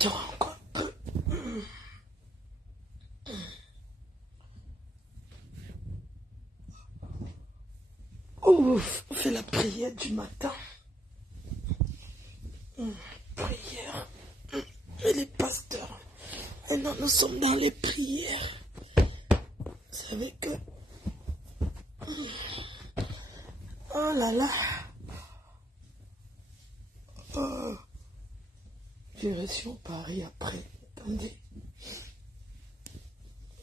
Attends encore un peu. Ouf, on fait la prière du matin. Prière. Et les pasteurs. Maintenant, nous sommes dans les prières. Vous savez que... Oh là là. Oh. Direction Paris après. Attendez.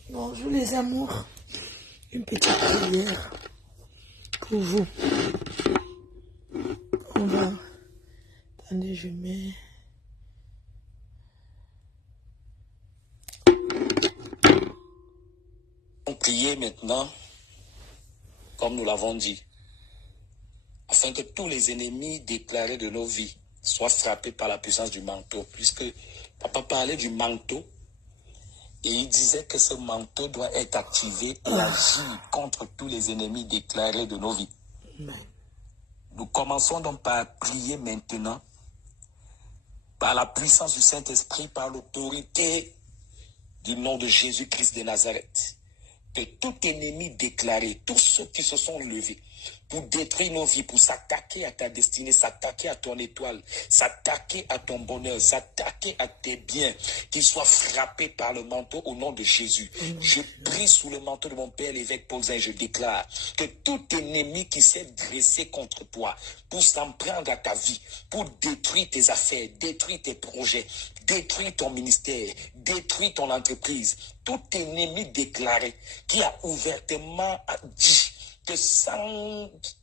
Bonjour les amours. Une petite prière pour vous. On va... Attendez, je mets... Prier maintenant, comme nous l'avons dit, afin que tous les ennemis déclarés de nos vies soient frappés par la puissance du manteau, puisque papa parlait du manteau et il disait que ce manteau doit être activé et agir contre tous les ennemis déclarés de nos vies. Nous commençons donc par prier maintenant, par la puissance du Saint-Esprit, par l'autorité du nom de Jésus-Christ de Nazareth. Que tout ennemi déclaré, tous ceux qui se sont levés pour détruire nos vies, pour s'attaquer à ta destinée, s'attaquer à ton étoile, s'attaquer à ton bonheur, s'attaquer à tes biens, qu'ils soient frappés par le manteau au nom de Jésus. Je prie sous le manteau de mon Père, l'évêque Paulin, je déclare que tout ennemi qui s'est dressé contre toi, pour s'en prendre à ta vie, pour détruire tes affaires, détruire tes projets, détruire ton ministère, détruire ton entreprise, tout ennemi déclaré qui a ouvertement dit que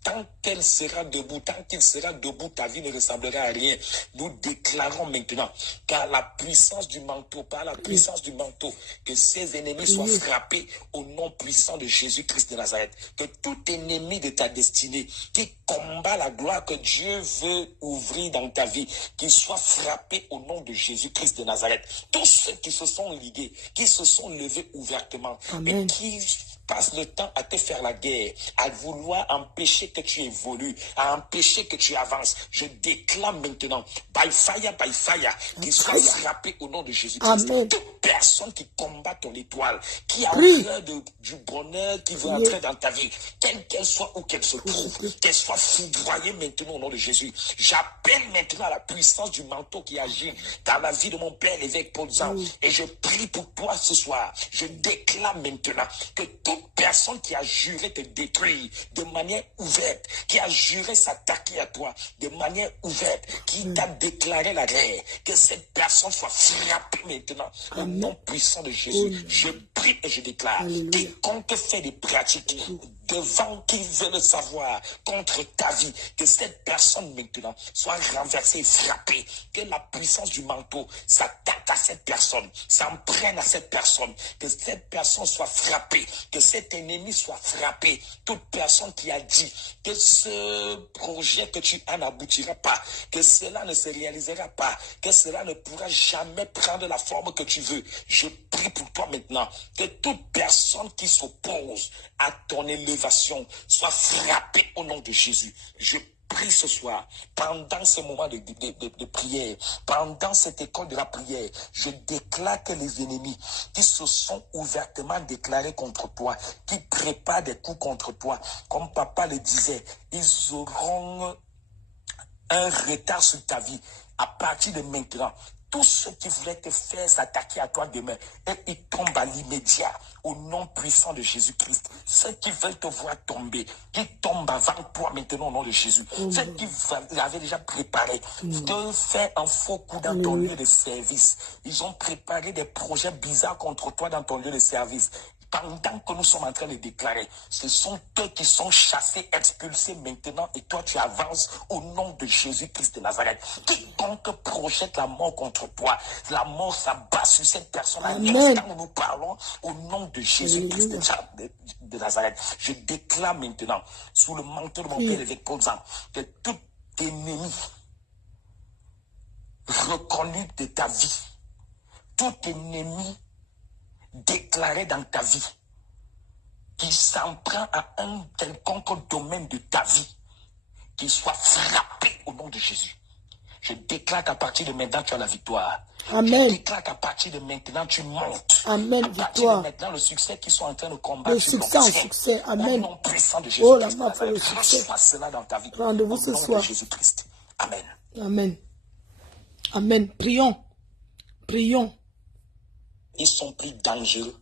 tant qu'elle sera debout, tant qu'il sera debout, ta vie ne ressemblera à rien. Nous déclarons maintenant qu'à la puissance du manteau, par la puissance du manteau, que ces ennemis soient frappés au nom puissant de Jésus-Christ de Nazareth. Que tout ennemi de ta destinée qui combat la gloire que Dieu veut ouvrir dans ta vie, qu'il soit frappé au nom de Jésus-Christ de Nazareth. Tous ceux qui se sont ligués, qui se sont levés ouvertement, et qui passe le temps à te faire la guerre, à vouloir empêcher que tu évolues, à empêcher que tu avances. Je déclare maintenant, by fire, qu'il soit frappé au nom de Jésus-Christ. Toute personne qui combat ton étoile, qui a horreur du bonheur qui veut entrer dans ta vie, quelle qu'elle soit ou qu'elle se trouve, qu'elle soit foudroyée maintenant au nom de Jésus. J'appelle maintenant à la puissance du manteau qui agit dans la vie de mon Père, l'évêque Paulin, et je prie pour toi ce soir. Je déclare maintenant que toute personne qui a juré te détruire de manière ouverte, qui a juré s'attaquer à toi de manière ouverte, qui t'a déclaré la guerre, que cette personne soit frappée maintenant au nom puissant de Jésus. Je prie et je déclare, quiconque fait des pratiques devant qui veut le savoir contre ta vie, que cette personne maintenant soit renversée et frappée, que la puissance du manteau s'attaque à cette personne, s'en prenne à cette personne, que cette personne soit frappée, que cet ennemi soit frappé. Toute personne qui a dit que ce projet que tu as n'aboutira pas, que cela ne se réalisera pas, que cela ne pourra jamais prendre la forme que tu veux, je prie pour toi maintenant, que toute personne qui s'oppose à ton élévation soit frappée au nom de Jésus. Je prie ce soir, pendant ce moment de prière, pendant cette école de la prière, je déclare que les ennemis qui se sont ouvertement déclarés contre toi, qui préparent des coups contre toi, comme papa le disait, ils auront un retard sur ta vie à partir de maintenant. Tous ceux qui voulaient te faire s'attaquer à toi demain, et ils tombent à l'immédiat au nom puissant de Jésus-Christ. Ceux qui veulent te voir tomber, qui tombent avant toi maintenant au nom de Jésus. Ceux qui l'avaient déjà préparé, de faire un faux coup dans ton lieu de service. Ils ont préparé des projets bizarres contre toi dans ton lieu de service. Pendant que nous sommes en train de déclarer, ce sont eux qui sont chassés, expulsés maintenant, et toi tu avances au nom de Jésus-Christ de Nazareth. Quiconque projette la mort contre toi, la mort s'abat sur cette personne à l'instant où nous parlons, au nom de Jésus-Christ de Nazareth. Je déclare maintenant, sous le manteau de mon Père l'évêque Paulin, que tout ennemi reconnu de ta vie, tout ennemi déclaré dans ta vie, qui s'en prend à un quelconque domaine de ta vie, qu'il soit frappé au nom de Jésus. Je déclare qu'à partir de maintenant, tu as la victoire. Amen. Je déclare qu'à partir de maintenant, tu montes. Amen. À partir Victoire. de maintenant, le succès qu'ils sont en train de combattre, Le tu succès en l'obtiens. succès. Au Amen. nom puissant de Oh là, Jésus-Christ, ma foi, le succès. reçois cela dans ta vie. Rendez-vous Au ce nom de soir. Jésus-Christ. Amen. Amen. Amen. Prions. Prions. Ils sont plus dangereux.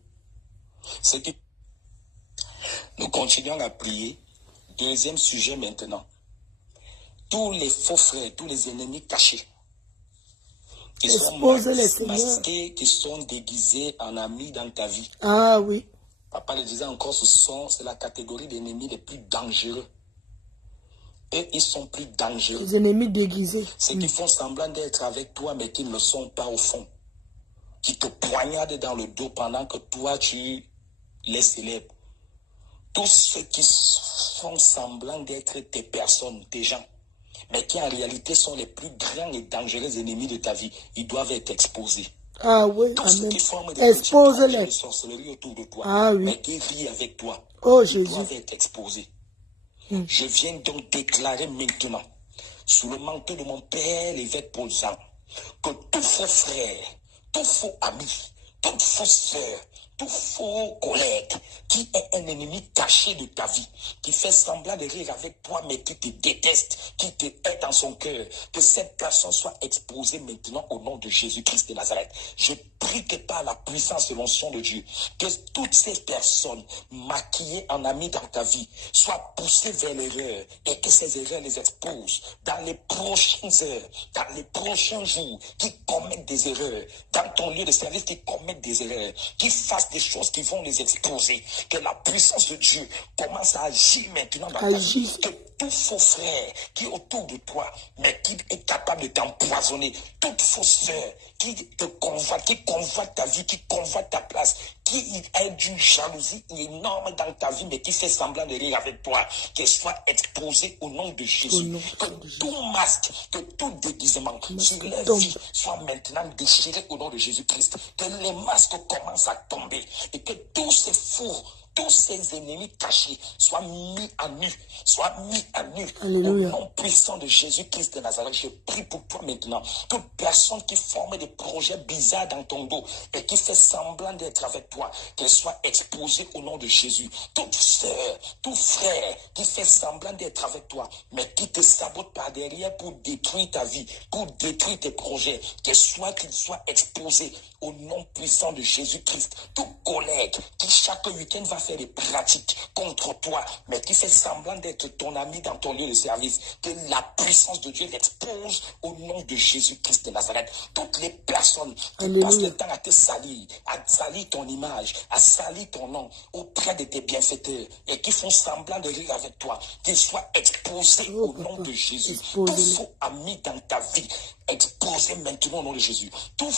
Nous continuons à prier. Deuxième sujet maintenant. Tous les faux frères, tous les ennemis cachés, qui sont Expose-les, Seigneur. masqués, qui sont déguisés en amis dans ta vie. Ah oui. Papa le disait encore, c'est la catégorie d'ennemis les plus dangereux. Et ils sont plus dangereux. Les ennemis déguisés. Ceux qui font semblant d'être avec toi, mais qui ne le sont pas au fond. Qui te poignardent dans le dos pendant que toi, tu les célèbres. Tous ceux qui font semblant d'être tes personnes, tes gens, mais qui en réalité sont les plus grands et dangereux ennemis de ta vie, ils doivent être exposés. Ah oui, Tous ceux amen. qui forment des petits projets de sorcellerie autour de toi, Ah oui. mais qui rient avec toi, Oh ils Jésus. doivent être exposés. Je viens donc déclarer maintenant, sous le manteau de mon Père, l'évêque Paul Jean, que tout faux frère, tout faux ami, toute fausse sœur, tout faux collègue qui est un ennemi caché de ta vie, qui fait semblant de rire avec toi, mais qui te déteste, qui te hait dans son cœur, que cette personne soit exposée maintenant au nom de Jésus-Christ de Nazareth. Je prie que par la puissance et l'onction de Dieu, que toutes ces personnes maquillées en amis dans ta vie soient poussées vers l'erreur et que ces erreurs les exposent dans les prochaines heures, dans les prochains jours, qui commettent des erreurs, dans ton lieu de service, qui commettent des erreurs, qui fassent des choses qui vont les exposer, que la puissance de Dieu commence à agir maintenant dans ta vie, que tout faux frère qui est autour de toi, mais qui est capable de t'empoisonner, toute fausse sœur qui te convoite, qui convoite ta vie, qui convoite ta place, qui est d'une jalousie énorme dans ta vie, mais qui fait semblant de rire avec toi, qu'elle soit exposée au nom de Jésus. Que tout masque, que tout déguisement sur leur vie soit maintenant déchiré au nom de Jésus-Christ. Que les masques commencent à tomber et que tous ces fous, tous ces ennemis cachés soient mis à nu, soient mis à nu. Alléluia. Au nom puissant de Jésus-Christ de Nazareth, je prie pour toi maintenant. Toute personne qui forme des projets bizarres dans ton dos et qui fait semblant d'être avec toi, qu'elle soit exposée au nom de Jésus. Toute sœur, tout frère qui fait semblant d'être avec toi, mais qui te sabote par derrière pour détruire ta vie, pour détruire tes projets, qu'il soit exposé au nom puissant de Jésus-Christ. Tout collègue qui chaque week-end va faire des pratiques contre toi, mais qui fait semblant d'être ton ami dans ton lieu de service, que la puissance de Dieu l'expose au nom de Jésus-Christ de Nazareth. Toutes les personnes qui passent le temps à te salir, à salir ton image, à salir ton nom auprès de tes bienfaiteurs et qui font semblant de rire avec toi, qu'ils soient exposés au nom de Jésus. Tout faux ami dans ta vie, exposé maintenant au nom de Jésus. Toute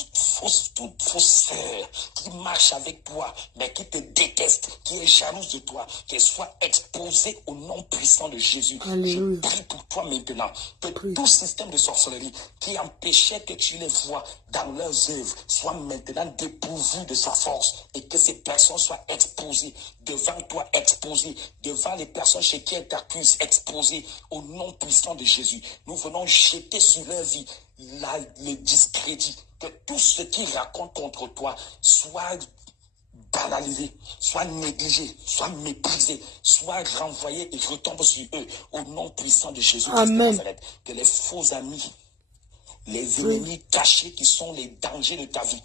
fausse sœur qui marche avec toi, mais qui te déteste, qui est jalouse de toi, qu'elle soit exposée au nom puissant de Jésus. Alléluia. Je prie pour toi maintenant que tout système de sorcellerie qui empêchait que tu les vois dans leurs œuvres soit maintenant dépourvu de sa force et que ces personnes soient exposées devant toi, exposées devant les personnes chez qui elles t'accusent, exposées au nom puissant de Jésus. Nous venons jeter sur leur vie les discrédits, que tout ce qui raconte contre toi soit banalisé, soit négligé, soit méprisé, soit renvoyé et retombe sur eux au nom puissant de Jésus Christ de Nazareth. Que les faux amis, les ennemis cachés qui sont les dangers de ta vie,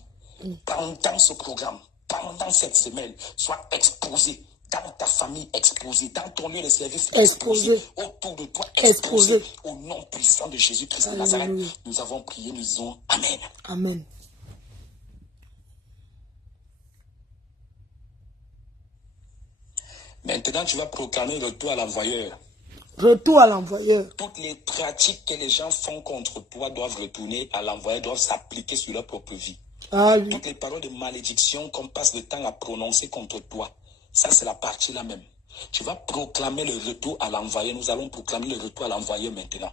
pendant ce programme, pendant cette semaine, soient exposés. Dans ta famille, exposée, dans ton lieu de service, exposé, autour de toi, exposé, au nom puissant de Jésus-Christ de Nazareth. Nous avons prié, nous disons Amen. Amen. Maintenant, tu vas proclamer retour à l'envoyeur. Retour à l'envoyeur. Toutes les pratiques que les gens font contre toi doivent retourner à l'envoyeur, doivent s'appliquer sur leur propre vie. Ah, oui. Toutes les paroles de malédiction qu'on passe le temps à prononcer contre toi, ça c'est la partie là même. Tu vas proclamer le retour à l'envoyeur. Nous allons proclamer le retour à l'envoyeur maintenant.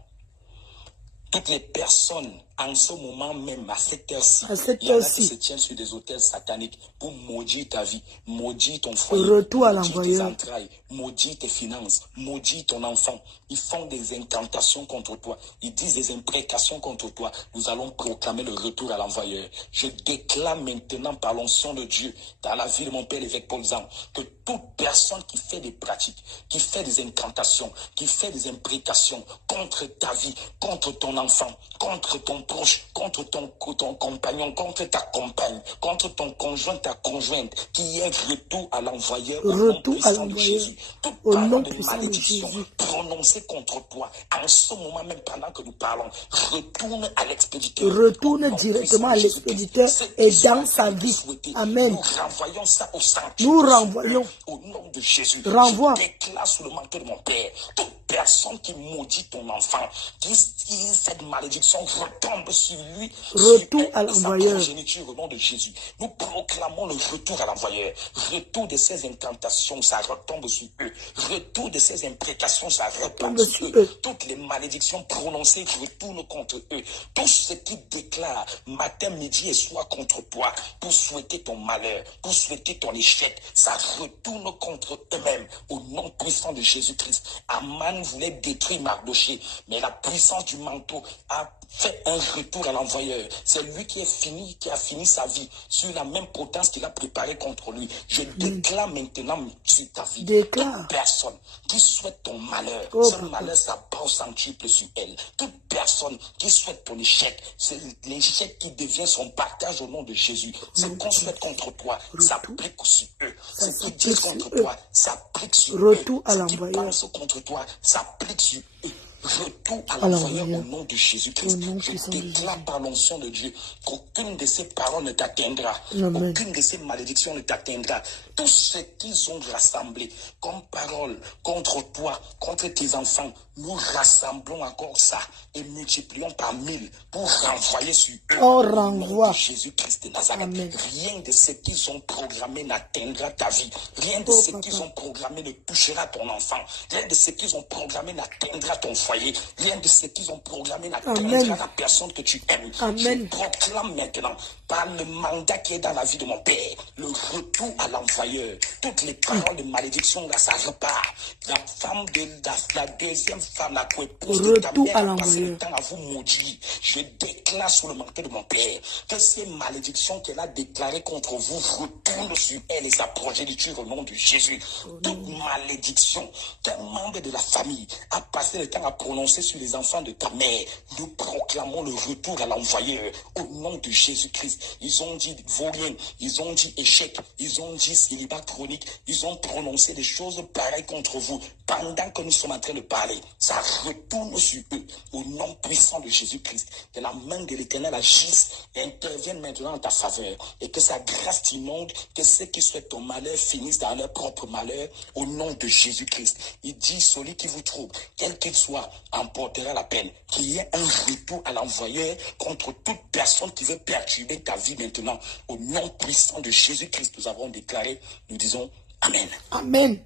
Toutes les personnes En ce moment même, à cette heure-ci, À cette il y en a qui heure-ci. se tiennent sur des autels sataniques pour maudire ta vie, maudire ton foyer, Retour à maudire tes l'envoyeur. entrailles, maudire tes finances, maudire ton enfant. Ils font des incantations contre toi. Ils disent des imprécations contre toi. Nous allons proclamer le retour à l'envoyeur. Je déclare maintenant par l'onction de Dieu dans la vie de mon père l'évêque Paul Zan que toute personne qui fait des pratiques, qui fait des incantations, qui fait des imprécations contre ta vie, contre ton enfant, contre ton proche, contre ton compagnon, contre ta compagne, contre ton conjoint, ta conjointe, qui est retour à l'envoyeur au nom Retour à puissant de l'envoyeur. Jésus. Toute Au nom parole de puissant de malédiction Jésus. prononcée contre toi, en ce moment même pendant que nous parlons, retourne à l'expéditeur. Retourne Au nom directement puissant à de Jésus-Christ. l'expéditeur Ceux et qui sont dans en sa train de vie. souhaiter, Amen. nous renvoyons ça au sanctuaire. Nous renvoyons. Au nom de Jésus, Renvoie. je déclare sous le manteau de mon Père, toute personne qui maudit ton enfant, qui cette malédiction retombe sur lui, Retour sur à elle et sa l'envoyeur. progéniture au nom de Jésus. Nous proclamons le retour à l'envoyeur. Retour de ces incantations, ça retombe sur eux. Retour de ces imprécations, ça retombe Retombe sur sur eux. eux. Toutes les malédictions prononcées retournent contre eux. Tout ce qui déclare matin, midi et soir contre toi pour souhaiter ton malheur, pour souhaiter ton échec, ça retourne contre eux-mêmes au nom puissant de Jésus-Christ. Aman voulait détruire Mardoché, mais la puissance du manteau a fait un retour à l'envoyeur. C'est lui qui a fini sa vie sur la même potence qu'il a préparée contre lui. Je déclare maintenant sur ta vie. Déclare. Toute personne qui souhaite ton malheur, Oh, ce papa. malheur s'abat au centuple sur elle. Toute personne qui souhaite ton échec, c'est l'échec qui devient son partage au nom de Jésus. Ce qu'on souhaite contre toi, s'applique sur eux. Ça Ce qu'ils s'applique disent sur contre eux. toi, s'applique sur Retour eux. à Ce qu'ils l'envoyeur. pensent contre toi, s'applique sur eux. Retour à À l'envoyeur l'envoyeur. au nom de Jésus-Christ. Au nom Je puissant de déclare Jésus. par l'onction de Dieu qu'aucune de ces paroles ne t'atteindra. Amen. Aucune de ces malédictions ne t'atteindra. Tout ce qu'ils ont rassemblé comme parole contre toi, contre tes enfants, nous rassemblons encore ça et multiplions par 1000 pour renvoyer sur eux. On au nom renvoie. de Jésus-Christ de Nazareth. Amen. Rien de ce qu'ils ont programmé n'atteindra ta vie. Rien de Oh, ce papa. qu'ils ont programmé ne touchera ton enfant. Rien de ce qu'ils ont programmé n'atteindra ton foyer. Rien de ce qu'ils ont programmé n'atteindra Amen. la personne que tu aimes. Amen. Je proclame maintenant, par le mandat qui est dans la vie de mon Père, le retour à l'envoyeur. Toutes les paroles de malédiction, là, ça repart. La femme de la deuxième femme, la co-épouse de ta Retour mère à a passé le l'envoyeur. temps à vous maudire. Je déclare sous le manteau de mon Père que ces malédictions qu'elle a déclarées contre vous retournent sur elle et sa progéniture au nom de Jésus. Toute malédiction qu'un membre de la famille a passé le temps à prononcer sur les enfants de ta mère, nous proclamons le retour à l'envoyeur au nom de Jésus-Christ. Ils ont dit vaurien, ils ont dit échec, ils ont dit célibat chronique, ils ont prononcé des choses pareilles contre vous. Pendant que nous sommes en train de parler, ça retourne sur eux au nom puissant de Jésus-Christ. Que la main de l'Éternel agisse et intervienne maintenant en ta faveur et que sa grâce t'inonde, que ceux qui souhaitent ton malheur finissent dans leur propre malheur au nom de Jésus-Christ. Il dit, celui qui vous trouve, quel qu'il soit, emportera la peine. Qu'il y ait un retour à l'envoyeur contre toute personne qui veut perturber ta vie maintenant. Au nom puissant de Jésus-Christ, nous avons déclaré, nous disons Amen. Amen.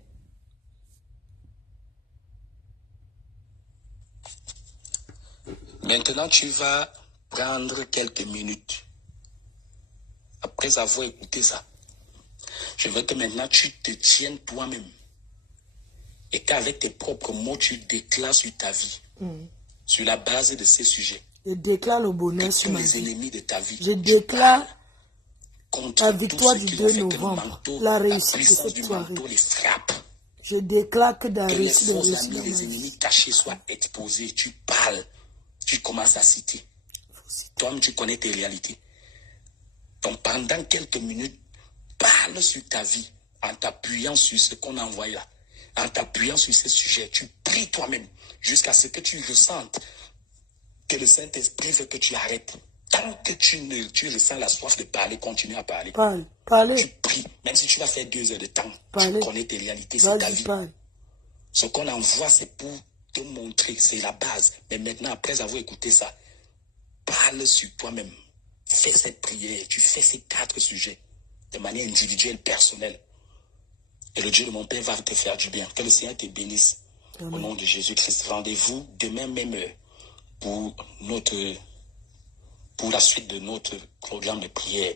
Maintenant, tu vas prendre quelques minutes. Après avoir écouté ça, je veux que maintenant tu te tiennes toi-même. Et qu'avec tes propres mots, tu déclares sur ta vie, sur la base de ces sujets, Je déclare le que bonheur sur tous ma les vie. ennemis de ta vie, Je tu déclare parles contre la tous victoire ceux du qui ont 2 fait que le novembre, manteau, la la réussite de puissance cette du soirée. manteau les frappe. Je déclare que la Que les réussite de faux réussite amis, dans les ma ennemis vie. cachés soient exposés. Tu parles, tu commences à citer. Toi-même, tu connais tes réalités. Donc, pendant quelques minutes, parle sur ta vie en t'appuyant sur ce qu'on a envoyé là. En t'appuyant sur ces sujets, tu pries toi-même jusqu'à ce que tu ressentes que le Saint-Esprit veut que tu arrêtes. Tant que tu ressens la soif de parler, continue à parler. Parle, Tu parlez, pries, même si tu vas faire 2 heures de temps, Parlez. tu connais tes réalités, c'est ta vas-y, vie. parle. Ce qu'on envoie, c'est pour te montrer, c'est la base. Mais maintenant, après avoir écouté ça, parle sur toi-même. Fais cette prière, tu fais ces 4 sujets de manière individuelle, personnelle. Et le Dieu de mon Père va te faire du bien. Que le Seigneur te bénisse. Amen. Au nom de Jésus-Christ, rendez-vous demain même heure pour notre pour la suite de notre programme de prière.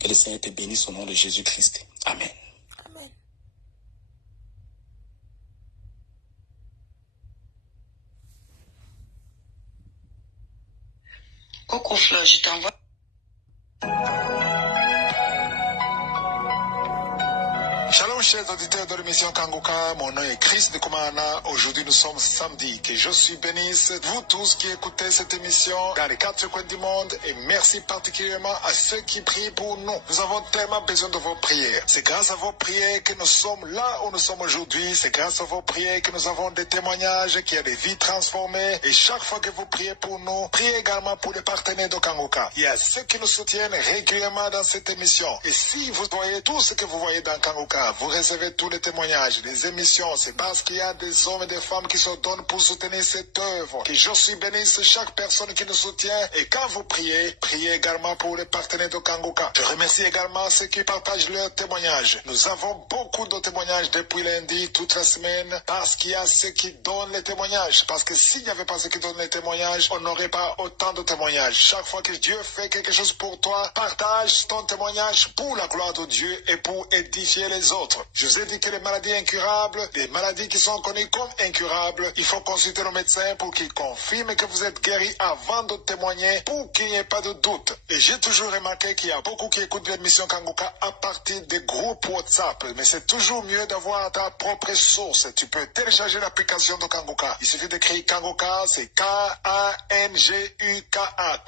Que le Seigneur te bénisse au nom de Jésus-Christ. Amen. Amen. Coucou Fleur, je t'envoie. Shalom chers auditeurs de l'émission Kanguka, mon nom est Chris de Koumana. Aujourd'hui nous sommes samedi. Que je suis bénisse vous tous qui écoutez cette émission dans les 4 coins du monde et merci particulièrement à ceux qui prient pour nous. Nous avons tellement besoin de vos prières. C'est grâce à vos prières que nous sommes là où nous sommes aujourd'hui. C'est grâce à vos prières que nous avons des témoignages, qu'il y a des vies transformées. Et chaque fois que vous priez pour nous, priez également pour les partenaires de Kanguka. Il y a ceux qui nous soutiennent régulièrement dans cette émission. Et si vous voyez tout ce que vous voyez dans Kanguka, vous recevez tous les témoignages, les émissions. C'est parce qu'il y a des hommes et des femmes qui se donnent pour soutenir cette œuvre. Que je suis bénisse chaque personne qui nous soutient. Et quand vous priez, priez également pour les partenaires de Kanguka. Je remercie également ceux qui partagent leurs témoignages. Nous avons beaucoup de témoignages depuis lundi, toute la semaine, parce qu'il y a ceux qui donnent les témoignages. Parce que s'il n'y avait pas ceux qui donnent les témoignages, on n'aurait pas autant de témoignages. Chaque fois que Dieu fait quelque chose pour toi, partage ton témoignage pour la gloire de Dieu et pour édifier les autres. Je vous ai dit que les maladies incurables, les maladies qui sont connues comme incurables, il faut consulter le médecin pour qu'il confirme que vous êtes guéri avant de témoigner, pour qu'il n'y ait pas de doute. Et j'ai toujours remarqué qu'il y a beaucoup qui écoutent l'émission Kanguka à partir des groupes WhatsApp. Mais c'est toujours mieux d'avoir ta propre source. Tu peux télécharger l'application de Kanguka. Il suffit d'écrire Kanguka, c'est K-A-N-G-U-K-A.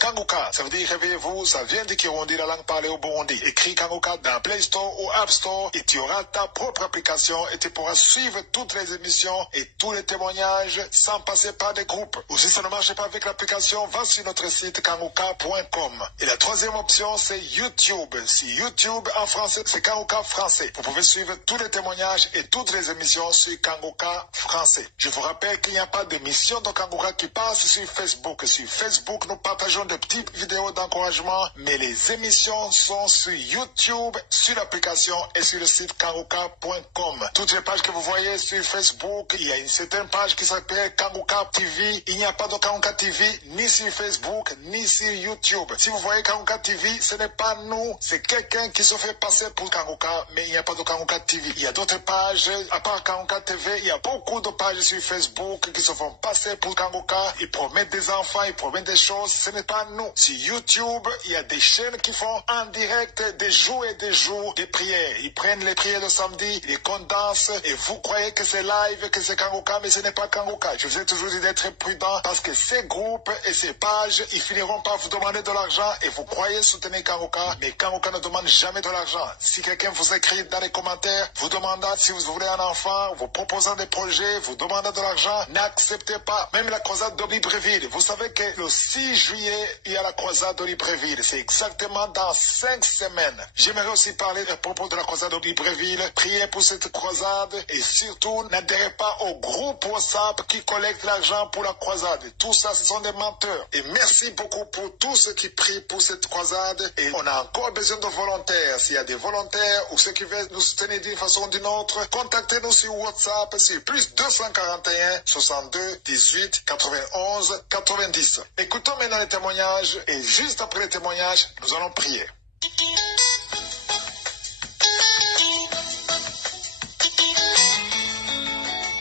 Kanguka, ça veut dire réveillez-vous, ça vient du Kirundi, la langue parlée au Burundi. Écris Kanguka dans Play Store ou App Store et tu auras ta propre application et tu pourras suivre toutes les émissions et tous les témoignages sans passer par des groupes. Ou si ça ne marche pas avec l'application, va sur notre site kanguka.com. Et la troisième option, c'est YouTube. Si YouTube en français, c'est Kanguka français. Vous pouvez suivre tous les témoignages et toutes les émissions sur Kanguka français. Je vous rappelle qu'il n'y a pas d'émission de Kanguka qui passe sur Facebook. Sur Facebook, nous partageons de petites vidéos d'encouragement, mais les émissions sont sur YouTube, sur l'application et sur le site kanguka.com. Toutes les pages que vous voyez sur Facebook, il y a une certaine page qui s'appelle Kanguka TV. Il n'y a pas de Kanguka TV ni sur Facebook ni sur YouTube. Si vous voyez Kanguka TV, ce n'est pas nous, c'est quelqu'un qui se fait passer pour Kanguka, mais il n'y a pas de Kanguka TV. Il y a d'autres pages, à part Kanguka TV, il y a beaucoup de pages sur Facebook qui se font passer pour Kanguka. Ils promettent des enfants, ils promettent des choses, ce n'est pas nous. Sur YouTube, il y a des chaînes qui font en direct des jours et des jours des prières. Ils prennent les prières de samedi, ils condensent et vous croyez que c'est live, que c'est Kanguka, mais ce n'est pas Kanguka. Je vous ai toujours dit d'être prudent parce que ces groupes et ces pages, ils finiront par vous demander de l'argent et vous croyez soutenir Kanguka, mais Kanguka ne demande jamais de l'argent. Si quelqu'un vous écrit dans les commentaires, vous demandant si vous voulez un enfant, vous proposant des projets, vous demandant de l'argent, n'acceptez pas. Même la croisade de Libreville, vous savez que le 6 juillet, il y a la croisade de Libreville. C'est exactement dans 5 semaines. J'aimerais aussi parler à propos de la croisade de Libreville. Priez pour cette croisade et surtout n'adhérez pas au groupe WhatsApp qui collecte l'argent pour la croisade. Tout ça, ce sont des menteurs. Et merci beaucoup pour tous ceux qui prient pour cette croisade. Et on a encore besoin de volontaires. S'il y a des volontaires ou ceux qui veulent nous soutenir d'une façon ou d'une autre, contactez-nous sur WhatsApp sur plus 241 62 18 91 90. Écoutons maintenant les témoignages et juste après les témoignages, nous allons prier.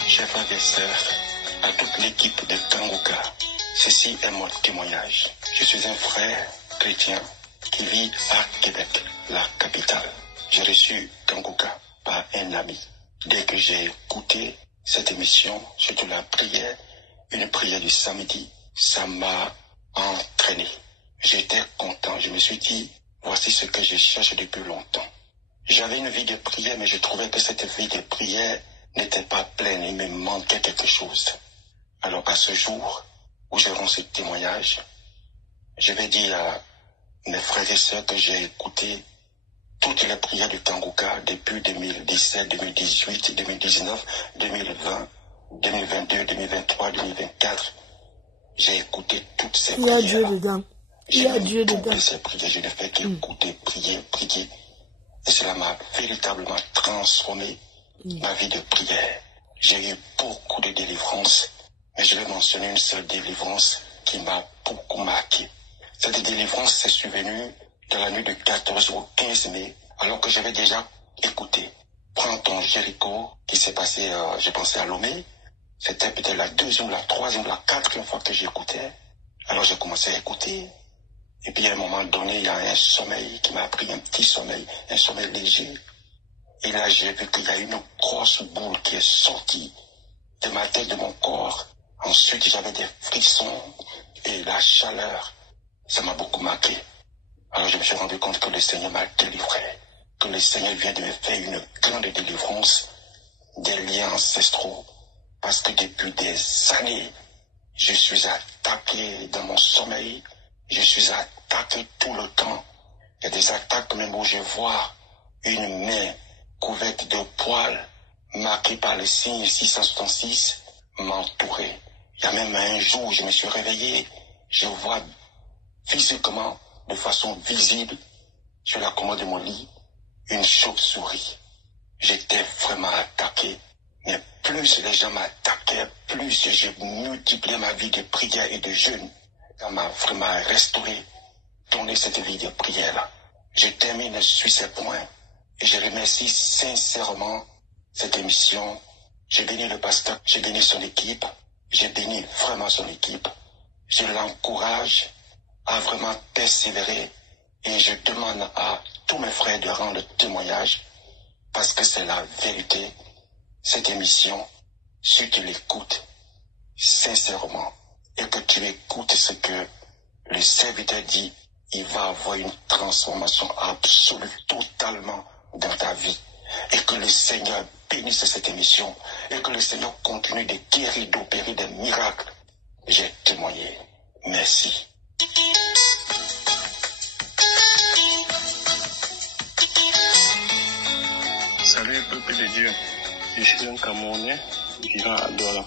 Chers frères et sœurs, à toute l'équipe de Kanguka, ceci est mon témoignage. Je suis un frère chrétien qui vit à Québec, la capitale. J'ai reçu Kanguka par un ami. Dès que j'ai écouté cette émission, surtout la prière, une prière du samedi, ça m'a entraîné. J'étais content, je me suis dit, voici ce que je cherche depuis longtemps. J'avais une vie de prière, mais je trouvais que cette vie de prière n'était pas pleine, il me manquait quelque chose. Alors à ce jour où j'ai rendu ce témoignage, je vais dire à mes frères et sœurs que j'ai écouté toutes les prières du Kanguka depuis 2017, 2018, 2019, 2020, 2022, 2023, 2024. J'ai écouté toutes ces prières. Il y a Dieu dedans. Il y a Dieu dedans. Toutes ces prières, je ne fais qu'écouter, prier. Et cela m'a véritablement transformé ma vie de prière. J'ai eu beaucoup de délivrances, mais je vais mentionner une seule délivrance qui m'a beaucoup marqué. Cette délivrance s'est survenue dans la nuit du 14 au 15 mai, alors que j'avais déjà écouté. Prends ton Jéricho qui s'est passé, je pensais à Lomé. C'était peut-être la deuxième, la troisième, la quatrième fois que j'écoutais. Alors j'ai commencé à écouter. Et puis à un moment donné, il y a un sommeil qui m'a pris, un petit sommeil, un sommeil léger. Et là, j'ai vu qu'il y a une grosse boule qui est sortie de ma tête, de mon corps. Ensuite, j'avais des frissons et la chaleur. Ça m'a beaucoup marqué. Alors je me suis rendu compte que le Seigneur m'a délivré. Que le Seigneur vient de me faire une grande délivrance des liens ancestraux. Parce que depuis des années, je suis attaqué dans mon sommeil. Je suis attaqué tout le temps. Il y a des attaques même où je vois une main couverte de poils, marquée par le signe 666, m'entourer. Il y a même un jour où je me suis réveillé, je vois physiquement, de façon visible, sur la commode de mon lit, une chauve-souris. J'étais vraiment attaqué. Mais plus les gens m'attaquaient, plus je multipliais ma vie de prière et de jeûne. Ça m'a vraiment restauré, donné cette vie de prière-là. Je termine sur ces points et je remercie sincèrement cette émission. J'ai béni le pasteur, j'ai béni son équipe, j'ai béni vraiment son équipe. Je l'encourage à vraiment persévérer et je demande à tous mes frères de rendre témoignage parce que c'est la vérité. Cette émission, si tu l'écoutes sincèrement et que tu écoutes ce que le serviteur dit, il va avoir une transformation absolue, totalement dans ta vie. Et que le Seigneur bénisse cette émission et que le Seigneur continue de guérir, d'opérer des miracles. J'ai témoigné. Merci. Salut peuple de Dieu, je suis un Camerounais vivant à Douala.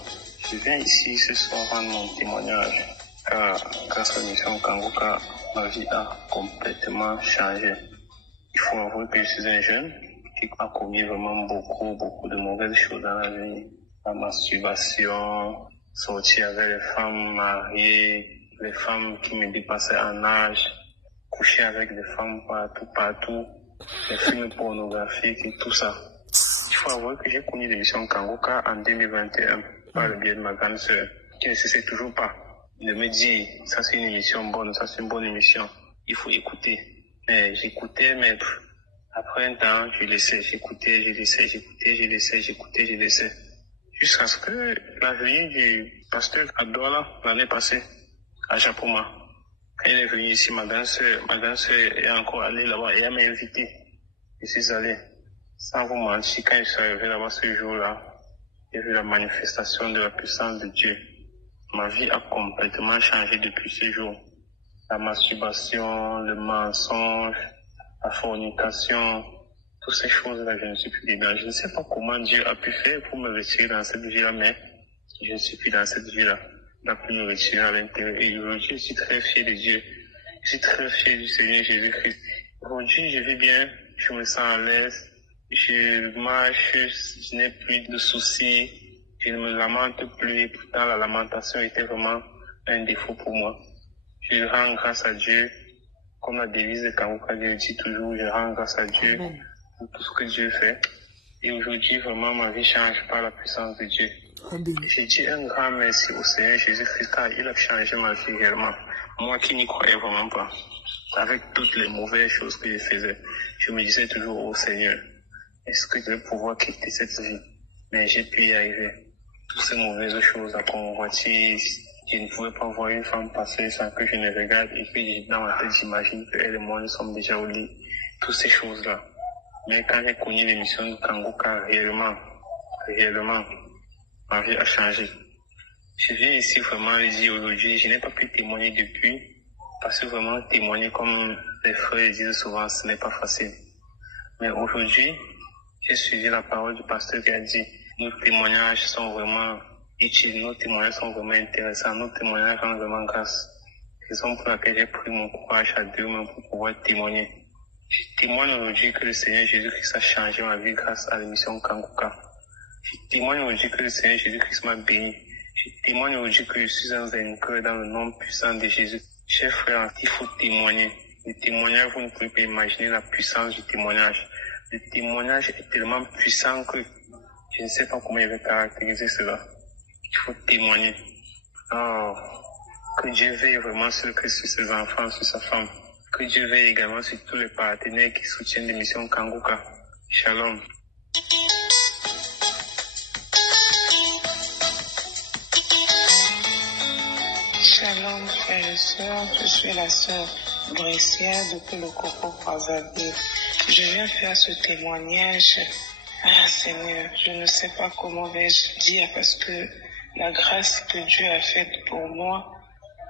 Je viens ici ce soir rendre mon témoignage car grâce à la mission Kangoka, ma vie a complètement changé. Il faut avouer que je suis un jeune qui a commis vraiment beaucoup de mauvaises choses dans la vie. La masturbation, sortir avec les femmes mariées, les femmes qui me dépassaient en âge, coucher avec des femmes partout, les films pornographiques et tout ça. Il faut avouer que j'ai connu l'émission Kangoka en 2021 par le biais de ma grande sœur, qui ne cessait toujours pas de me dire ça c'est une émission bonne, ça c'est une bonne émission, il faut écouter. Mais j'écoutais, mais après un temps, je laissais, j'écoutais. Jusqu'à ce que la venue du pasteur à Douala l'année passée, à Japoma, quand il est venu ici, ma grande sœur est encore allée là-bas et elle m'a invité. Je suis allé. Sans vous mentir, quand je suis arrivé là-bas ce jour-là, j'ai vu la manifestation de la puissance de Dieu. Ma vie a complètement changé depuis ce jour. La masturbation, le mensonge, la fornication, toutes ces choses-là, je ne suis plus dedans. Je ne sais pas comment Dieu a pu faire pour me retirer dans cette vie-là, mais je ne suis plus dans cette vie-là. Il a pu me retirer à l'intérieur. Et aujourd'hui, je suis très fier de Dieu. Je suis très fier du Seigneur Jésus-Christ. Aujourd'hui, je vis bien, je me sens à l'aise, je marche, je n'ai plus de soucis, je ne me lamente plus. Et pourtant, la lamentation était vraiment un défaut pour moi. Je rends grâce à Dieu. Comme la devise de Kangoka, je le dis toujours, je rends grâce à Dieu pour tout ce que Dieu fait. Et aujourd'hui, vraiment, ma vie change par la puissance de Dieu. Je dis un grand merci au Seigneur Jésus-Christ car il a changé ma vie réellement. Moi qui n'y croyais vraiment pas, avec toutes les mauvaises choses que je faisais, je me disais toujours au Seigneur, est-ce que je vais pouvoir quitter cette vie? Mais j'ai pu y arriver. Toutes ces mauvaises choses, la convoitise, je ne pouvais pas voir une femme passer sans que je ne regarde et que dans ma tête j'imagine qu'elle et moi nous sommes déjà au lit. Toutes ces choses-là. Mais quand j'ai connu l'émission de Kangoka, réellement, ma vie a changé. Je viens ici vraiment le dire aujourd'hui, je n'ai pas pu témoigner depuis, parce que vraiment témoigner comme les frères disent souvent, ce n'est pas facile. Mais aujourd'hui, j'ai suivi la parole du pasteur qui a dit, nos témoignages sont vraiment utiles, nos témoignages sont vraiment intéressants, nos témoignages rendent vraiment grâce. Raison pour laquelle j'ai pris mon courage à Dieu même pour pouvoir témoigner. Je témoigne aujourd'hui que le Seigneur Jésus-Christ a changé ma vie grâce à l'émission Kangoka. Je témoigne aujourd'hui que le Seigneur Jésus-Christ m'a béni. Je témoigne aujourd'hui que je suis un vainqueur dans le nom puissant de Jésus. Chers frères, il faut témoigner. Le témoignage, vous ne pouvez pas imaginer la puissance du témoignage. Le témoignage est tellement puissant que je ne sais pas comment il va caractériser cela. Il faut témoigner. Alors, que Dieu veille vraiment sur ses enfants, sur sa femme. Que Dieu veille également sur tous les partenaires qui soutiennent l'émission Kanguka. Shalom. Shalom frères et sœurs, je suis la sœur Bressia depuis le Coco Brazzaville. Je viens faire ce témoignage. Ah Seigneur, je ne sais pas comment vais-je dire parce que la grâce que Dieu a faite pour moi,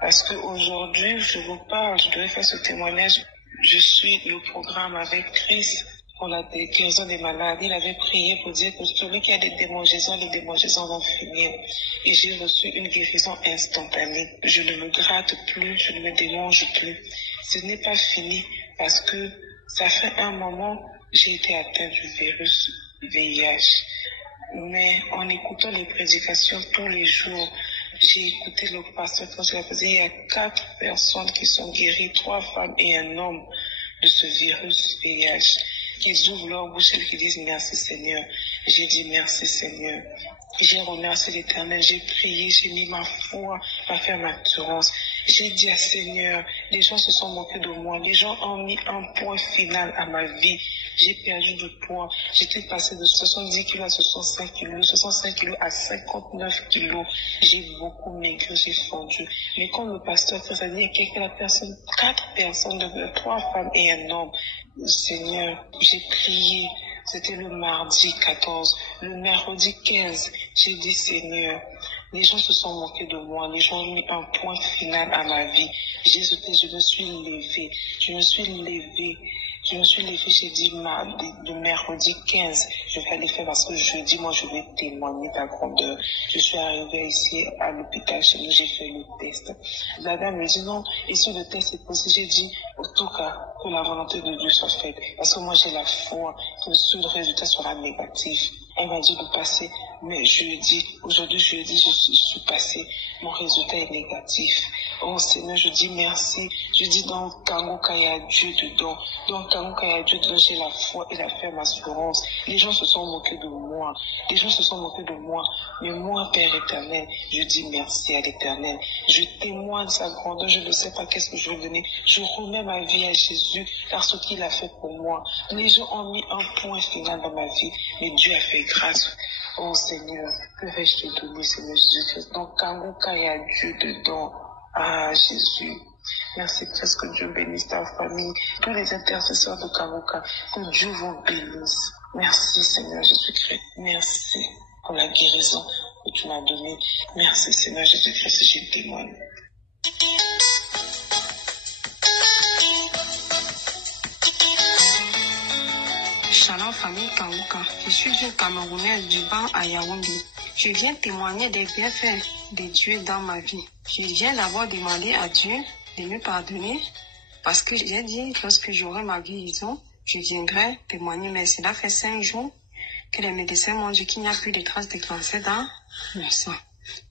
parce qu'aujourd'hui je vous parle, je devais faire ce témoignage. Je suis le programme avec Christ pour la guérison des malades. Il avait prié pour dire que celui qui a des démangeaisons, les démangeaisons vont finir. Et j'ai reçu une guérison instantanée. Je ne me gratte plus, je ne me démange plus. Ce n'est pas fini parce que ça fait un moment j'ai été atteint du virus VIH. Mais en écoutant les prédications tous les jours, j'ai écouté le pasteur quand je l'ai posé. Il y a 4 personnes qui sont guéries, 3 femmes et un homme de ce virus VIH. Qu'ils ouvrent leur bouche et qui disent merci Seigneur. J'ai dit merci Seigneur. J'ai remercié l'Éternel, j'ai prié, j'ai mis ma foi, ma ferme assurance. J'ai dit à Seigneur, les gens se sont moqués de moi, les gens ont mis un point final à ma vie. J'ai perdu du poids, j'étais passé de 70 kilos à 65 kilos, de 65 kilos à 59 kilos. J'ai beaucoup maigri, j'ai fondu. Mais quand le pasteur a dit, il y a 4 personnes, 3 femmes et un homme. Seigneur, j'ai prié. C'était le mardi 14. Le mercredi 15, j'ai dit Seigneur, les gens se sont moqués de moi. Les gens ont mis un point final à ma vie. Je me suis levée. J'ai dit le mercredi 15, je vais aller faire parce que jeudi, moi, je vais témoigner ta grandeur. Je suis arrivée ici à l'hôpital chez nous, j'ai fait le test. La dame me dit non, et si le test est possible, j'ai dit, en tout cas, que la volonté de Dieu soit faite. Parce que moi, j'ai la foi que le résultat sera négatif. Elle m'a dit de passer, mais aujourd'hui je suis passée, mon résultat est négatif. Oh Seigneur, je dis merci. Je dis dans Kanguka, il y a Dieu dedans. Dans Kanguka, il y a Dieu dedans, j'ai la foi et la ferme assurance. Les gens se sont moqués de moi. Mais moi, Père éternel, je dis merci à l'Éternel. Je témoigne de sa grandeur, je ne sais pas qu'est-ce que je vais donner. Je remets ma vie à Jésus, car ce qu'il a fait pour moi. Les gens ont mis un point final dans ma vie, mais Dieu a fait grâce. Oh Seigneur, que vais-je te donner, Seigneur Jésus-Christ? Donc, Kanguka, il y a Dieu dedans. Ah, Jésus. Merci, Christ, que Dieu bénisse ta famille, tous les intercesseurs de Kanguka, que Dieu vous bénisse. Merci, Seigneur Jésus-Christ. Merci pour la guérison que tu m'as donnée. Merci, Seigneur Jésus-Christ, je témoigne. Shalom famille Kanguka, je suis une Camerounaise du Ban à Yaoundé. Je viens témoigner des bienfaits de Dieu dans ma vie. Je viens d'abord demander à Dieu de me pardonner parce que j'ai dit que lorsque j'aurai ma guérison, je viendrai témoigner. Mais cela fait 5 jours que les médecins m'ont dit qu'il n'y a plus de traces de cancer dans mon sang.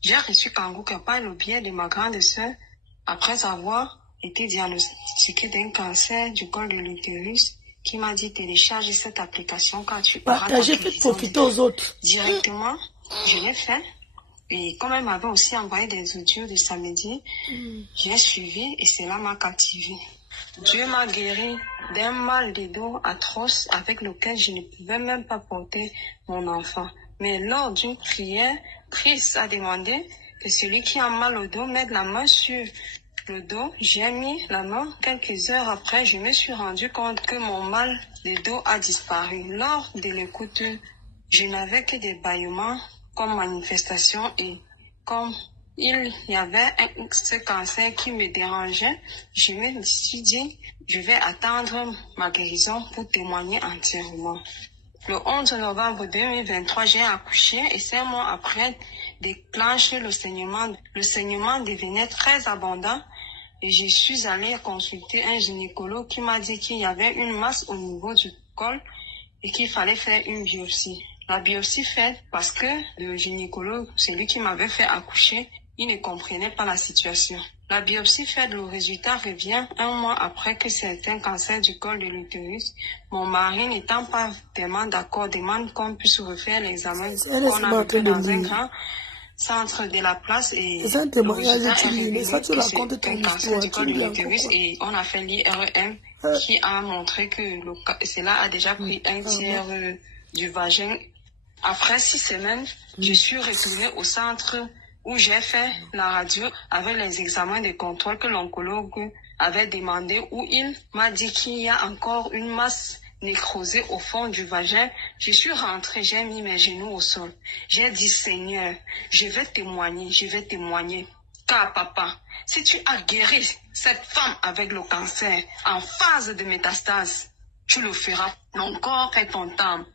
J'ai reçu Kanguka par le biais de ma grande sœur après avoir été diagnostiquée d'un cancer du col de l'utérus, qui m'a dit télécharge cette application quand tu auras partagez, faites profiter aux autres. Directement, je l'ai fait. Et comme elle m'avait aussi envoyé des audios de samedi, j'ai suivi et cela m'a captivé. Dieu m'a guéri d'un mal de dos atroce avec lequel je ne pouvais même pas porter mon enfant. Mais lors d'une prière, Christ a demandé que celui qui a mal au dos mette la main sur le dos. J'ai mis la main. Quelques heures après, je me suis rendu compte que mon mal de dos a disparu. Lors de l'écoute, je n'avais que des bâillements comme manifestation et comme il y avait ce cancer qui me dérangeait, je me suis dit, je vais attendre ma guérison pour témoigner entièrement. Le 11 novembre 2023, j'ai accouché et 5 mois après, déclenché le saignement. Le saignement devenait très abondant et je suis allée consulter un gynécologue qui m'a dit qu'il y avait une masse au niveau du col et qu'il fallait faire une biopsie. La biopsie faite parce que le gynécologue, celui qui m'avait fait accoucher, il ne comprenait pas la situation. La biopsie faite, le résultat revient 1 mois après que c'est un cancer du col de l'utérus. Mon mari, n'étant pas vraiment d'accord, demande qu'on puisse refaire l'examen qu'on a fait dans un grand centre de la place et C'est un le témoignage résultat est utilisé. révélé Ça, tu que racontes c'est ton un cancer histoire. du Tu col de lui l'utérus encore. et on a fait l'IRM qui a montré que cela a déjà pris un tiers du vagin. Après 6 semaines, je suis retournée au centre où j'ai fait la radio avec les examens de contrôle que l'oncologue avait demandé, où il m'a dit qu'il y a encore une masse nécrosée au fond du vagin. Je suis rentrée, j'ai mis mes genoux au sol. J'ai dit, Seigneur, je vais témoigner. Car papa, si tu as guéri cette femme avec le cancer en phase de métastase, tu le feras. Mon corps est ton temple.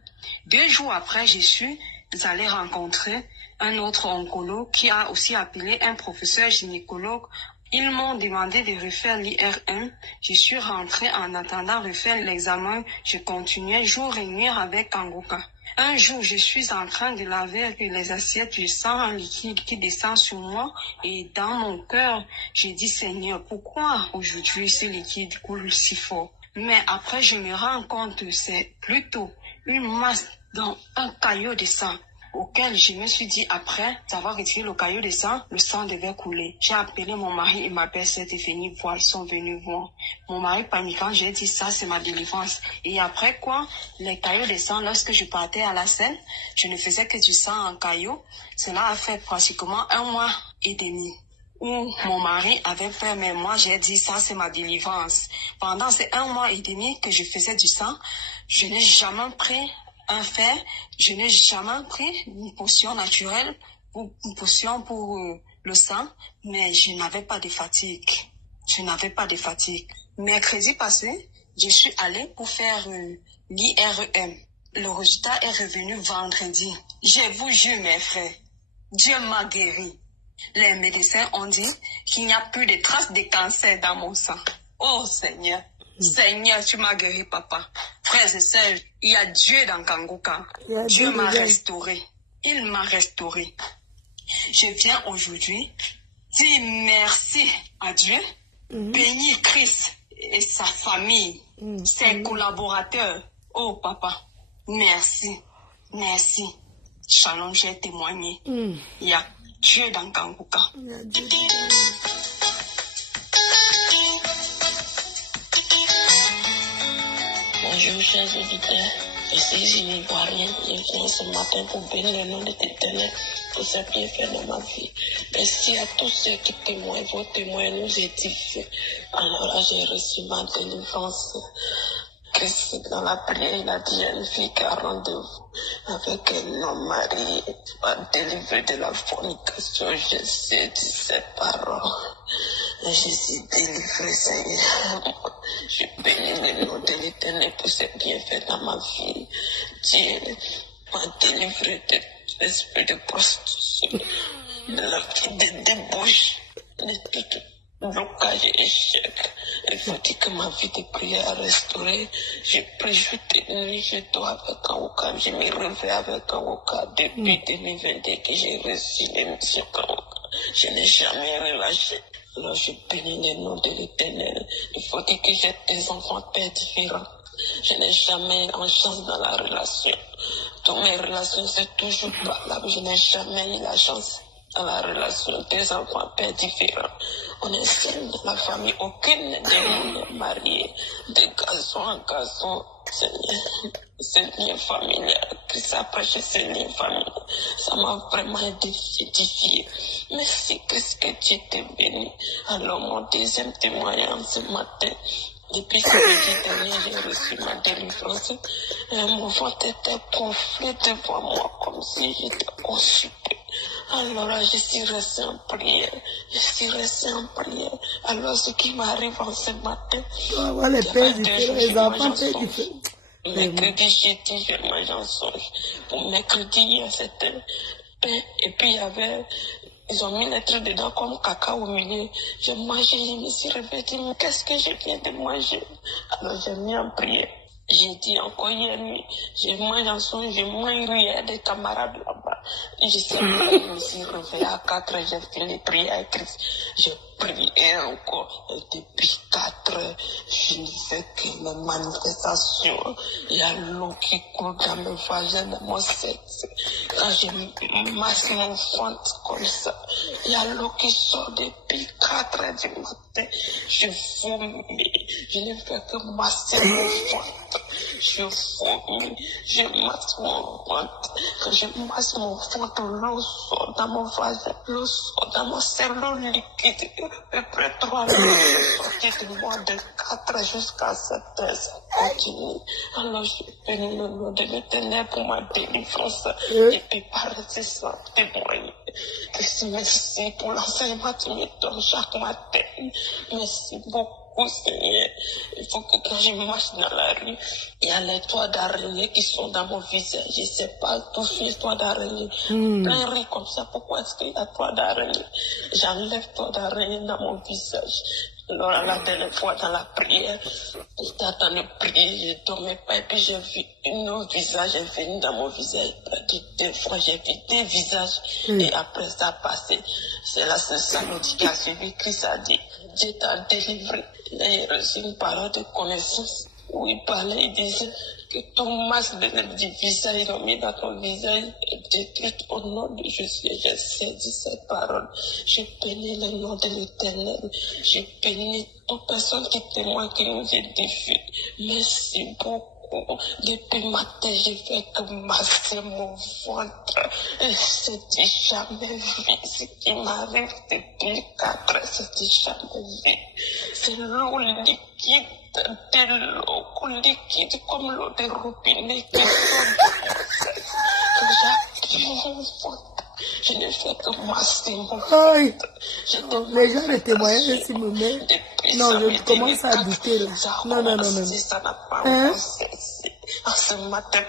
2 jours après, je suis allée rencontrer un autre oncologue qui a aussi appelé un professeur gynécologue. Ils m'ont demandé de refaire l'IRM. Je suis rentrée en attendant de refaire l'examen. Je continuais jour et nuit avec Kangoka. Un jour, je suis en train de laver avec les assiettes. Je sens un liquide qui descend sur moi et dans mon cœur, je dis Seigneur, pourquoi aujourd'hui ce liquide coule si fort? Mais après, je me rends compte que c'est plutôt une masse dans un caillot de sang auquel je me suis dit après avoir retiré le caillot de sang, le sang devait couler. J'ai appelé mon mari et ma belle-sœur est venue voir, ils sont venus voir. Mon mari paniquant, j'ai dit ça c'est ma délivrance. Et après quoi, les caillots de sang, lorsque je partais à la scène, je ne faisais que du sang en caillot. Cela a fait pratiquement 1 mois et demi. Où mon mari avait peur, mais moi j'ai dit ça c'est ma délivrance. Pendant ces 1 mois et demi que je faisais du sang, je n'ai jamais pris un fer, je n'ai jamais pris une potion naturelle ou une potion pour le sang, mais je n'avais pas de fatigue. Mercredi passé, je suis allée pour faire l'IRM. Le résultat est revenu vendredi. Je vous jure mes frères, Dieu m'a guéri. Les médecins ont dit qu'il n'y a plus de traces de cancer dans mon sang. Oh Seigneur, Seigneur, tu m'as guéri, papa. Frères et sœurs, il y a Dieu dans Kangoka. Dieu m'a restauré. Il m'a restauré. Je viens aujourd'hui dire merci à Dieu, bénir Christ et sa famille, ses collaborateurs. Oh papa, merci. Shalom, j'ai témoigné. Il y a Dieu dans Kangoka. Bonjour chers auditeurs, je suis une Ivoirienne, je viens ce matin pour bénir le nom de l'Éternel pour ses bienfaits dans ma vie. Merci à tous ceux qui témoignent, vos témoins nous édifient. Alors là, j'ai reçu ma délivrance. Christ, dans la prière, il a dit, une fille qui a rendez-vous avec un homme marié, va délivrer de la fornication. Je sais de ces paroles. Je suis délivré, Seigneur. Je bénis le nom de l'Éternel pour ses bienfaits dans ma vie. Dieu m'a délivré de l'esprit de prostitution, de la vie de débauche, de tout blocage et échec. Il faut dire que ma vie de prière a restauré. J'ai pris jour de nuit, je dors avec un Kangoka, je me réveille avec un Kangoka depuis 2022 que j'ai reçu l'émission Kangoka. Je n'ai jamais relâché. Alors je bénis le nom de l'Éternel. Il faut dire que j'ai des enfants pères différents. Je n'ai jamais eu en chance dans la relation. Dans mes relations, c'est toujours valable. Je n'ai jamais eu la chance dans la relation. 2 enfants pères différents. On est seul dans la famille. Aucune de nous n'est mariée. De garçon en garçon. C'est lien familial. Que ça prêche, c'est lien familial. Ça m'a vraiment édifié. Merci, qu'est-ce que Dieu t'ait béni. Alors, mon deuxième témoignage ce matin. Depuis ce midi dernier, j'ai reçu ma délivrance. Mon ventre était gonflé devant moi comme si j'étais consulté. Alors là, je suis restée en prière. Alors, ce qui m'arrive en ce matin, les pères différents, les enfants pères différents. Mercredi, j'ai dit, je mange en songe. Pour mercredi, il y a cette pain. Et puis, ils ont mis les trucs dedans comme caca au milieu. Je mangeais, je me suis réveillée, mais qu'est-ce que je viens de manger? Alors, j'ai mis en prière. J'ai dit encore hier nuit, je mange en songe, je mange, il y a des camarades là-bas. Je sais pas, je me suis réveillée à 4 heures, j'ai fait les prières écrites. J'ai prié encore. Et depuis 4 heures, je ne fais que mes manifestations. Il y a l'eau qui coule dans mes vagins, dans mon sexe. Quand je masse mon ventre comme ça, il y a l'eau qui sort depuis 4 heures du matin. Je vomis. Je ne fais que masser mon ventre. Je vomis. Je masse mon ventre. Quand je masse mon ventre, l'eau sort dans mon vagin. L'eau sort dans mon cerveau liquide. Après 3 minutes, je sortis de moi de 4 jusqu'à 7 heures. Ça continue. Alors je bénis le nom de l'Éternel pour ma délivrance. Et puis par sans témoigner. Merci pour l'enseignement que tu me donnes chaque matin. Merci beaucoup, Seigneur. Il faut que quand je marche dans la rue, il y a les toits d'araignée qui sont dans mon visage. Je ne sais pas toucher les toits d'araignée. Plein rire comme ça. Pourquoi est-ce qu'il y a toits d'araignée? J'enlève toits d'araignée dans mon visage. Alors, la dernière fois dans la prière, j'étais en train de prier, je dormais pas, et puis j'ai vu un visage venu dans mon visage. Des fois, j'ai vu des visages, et après ça a passé. C'est la seule samedi qui a suivi, Christ a dit, Dieu t'a délivré. Là, il a reçu une parole de connaissance, où il parlait, il disait que ton masque du visage, ils ont mis dans ton visage, détruit au nom de Jésus. J'ai saisi cette parole. Je bénis le nom de l'Éternel. Je bénis toute personne qui témoigne, qui nous édifie. Merci beaucoup. Depuis matin, j'ai fait que masser mon ventre. Et c'était jamais vu. Ce qui m'arrive depuis 4 ans, c'était jamais vu. C'est l'eau liquide, de l'eau liquide comme l'eau de robinet qui sort de mon sexe. Quand j'appuie mon ventre, je ne fais que masser mon ventre. Les gens ne témoignent si me mettent. Non, je commence à douter là. Non. Ça n'a pas cessé. Ce matin,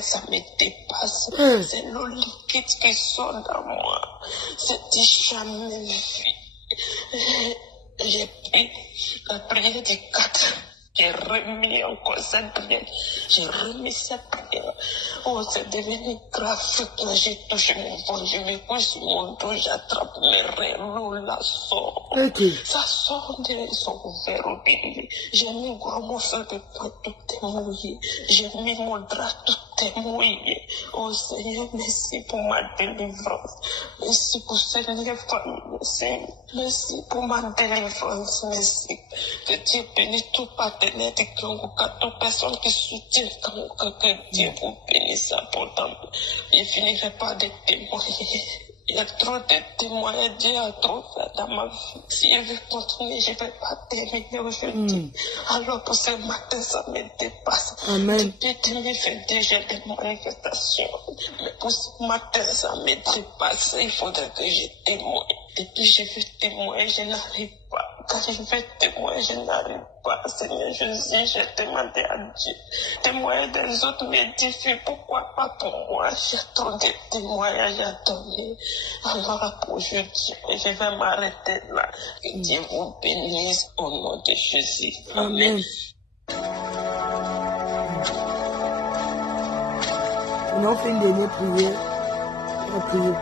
ça me dépasse. C'est l'eau liquide qui sort dans moi. C'était jamais vu. J'ai pris la prière du 4. J'ai remis encore cette prière. J'ai remis cette prière. Oh, c'est devenu grave quand j'ai touché mon ventre. Je me couche sur mon dos, j'attrape mes reins, l'eau la sort. Ça sort ils sont ouverts au robinet. J'ai mis gros morceau de poing, tout est mouillé. J'ai mis mon drap, tout est mouillé. Oh Seigneur, merci pour ma délivrance. Merci pour cette famille. Merci pour ma délivrance. Merci. Que Dieu bénisse tout partenaire de Kangoka, toute personne qui soutient Kangoka, que Dieu vous bénisse abondamment. Je ne finirai pas de témoigner. Il y a trop de témoignages, Dieu a trop fait dans ma vie. Si je veux continuer, je ne vais pas terminer aujourd'hui. Alors pour ce matin, ça me dépasse. Amen. Depuis 2022, j'ai des manifestations. Mais pour ce matin, ça me dépasse. Il faudrait que je témoigne. Depuis je veux témoigner, je n'arrive pas. Quand je veux témoigner, je n'arrive pas. Seigneur Jésus, j'ai demandé à Dieu. Témoigner des autres m'édifie. Pourquoi pas pour moi? J'ai trop de témoignages à donner. Alors pour aujourd'hui, je vais m'arrêter là. Que Dieu vous bénisse au nom de Jésus. Amen. On a fait une dernière prière. On va prier.